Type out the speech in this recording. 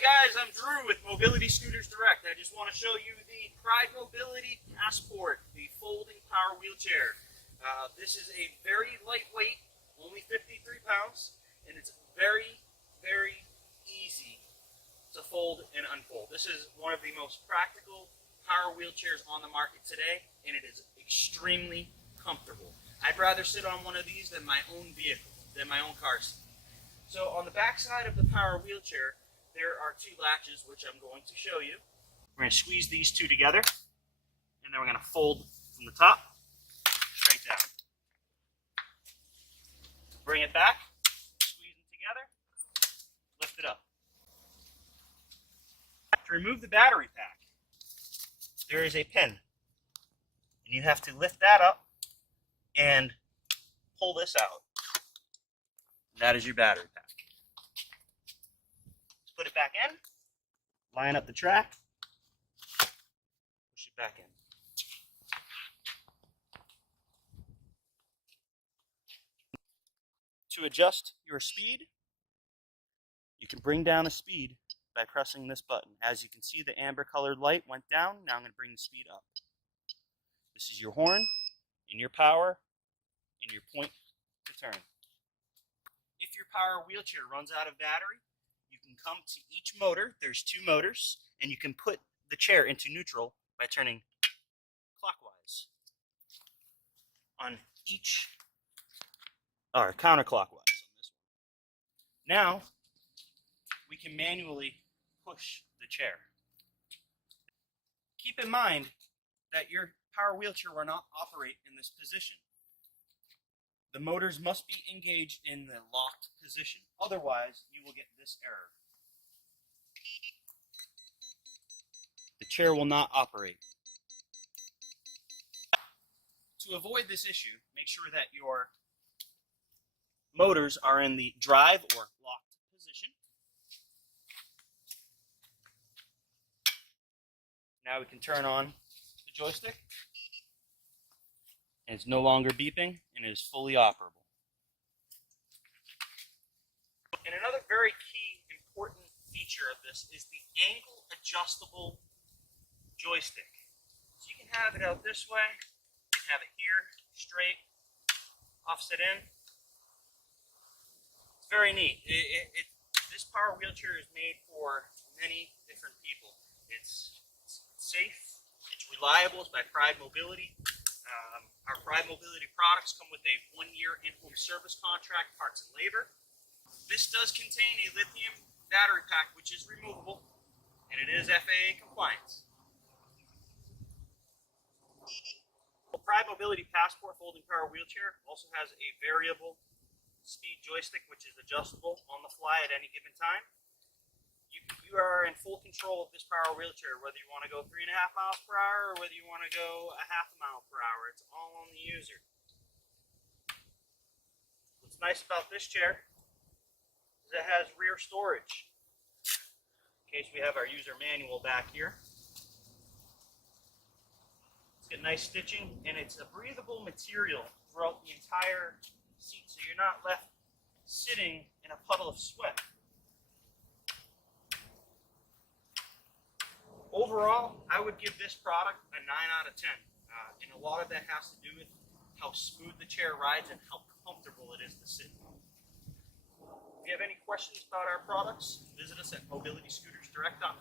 guys, I'm Drew with Mobility Scooters Direct. I just want to show you the Pride Mobility Passport, the folding power wheelchair. This is a very lightweight, only 53 pounds, and it's very, very easy to fold and unfold. This is one of the most practical power wheelchairs on the market today, and it is extremely comfortable. I'd rather sit on one of these than my own vehicle, than my own car seat. So on the back side of the power wheelchair, there are two latches, which I'm going to show you. We're going to squeeze these two together, and then we're going to fold from the top straight down. Bring it back, squeeze them together, lift it up. To remove the battery pack, there is a pin, and you have to lift that up and pull this out. That is your battery pack. Let's put it back in, line up the track, push it back in. To adjust your speed, you can bring down the speed by pressing this button. As you can see, the amber colored light went down. Now I'm going to bring the speed up. This is your horn, and your power, and your point to turn. If your power wheelchair runs out of battery, you can come to each motor. There's two motors, and you can put the chair into neutral by turning clockwise on each, or counterclockwise on this one. Now, we can manually push the chair. Keep in mind that your power wheelchair will not operate in this position. The motors must be engaged in the locked position. Otherwise, you will get this error. The chair will not operate. To avoid this issue, make sure that your motors are in the drive or locked position. Now we can turn on the joystick. And it's no longer beeping, and it is fully operable. And another very key important feature of this is the angle adjustable joystick. So you can have it out this way, you can have it here, straight, offset in. It's very neat. This power wheelchair is made for many different people. It's safe, it's reliable, it's by Pride Mobility. Our Pride Mobility products come with a 1-year in-home service contract, parts and labor. This does contain a lithium battery pack, which is removable, and it is FAA compliant. The Pride Mobility Passport folding power wheelchair also has a variable speed joystick, which is adjustable on the fly at any given time. You are in full control of this power wheelchair, whether you want to go 3.5 miles per hour or whether you want to go a 0.5 mile per hour. It's all on the user. What's nice about this chair is it has rear storage. In case we have our user manual back here. It's got nice stitching, and it's a breathable material throughout the entire seat, so you're not left sitting in a puddle of sweat. Overall, I would give this product a 9 out of 10. And a lot of that has to do with how smooth the chair rides and how comfortable it is to sit in. If you have any questions about our products, visit us at mobilityscootersdirect.com.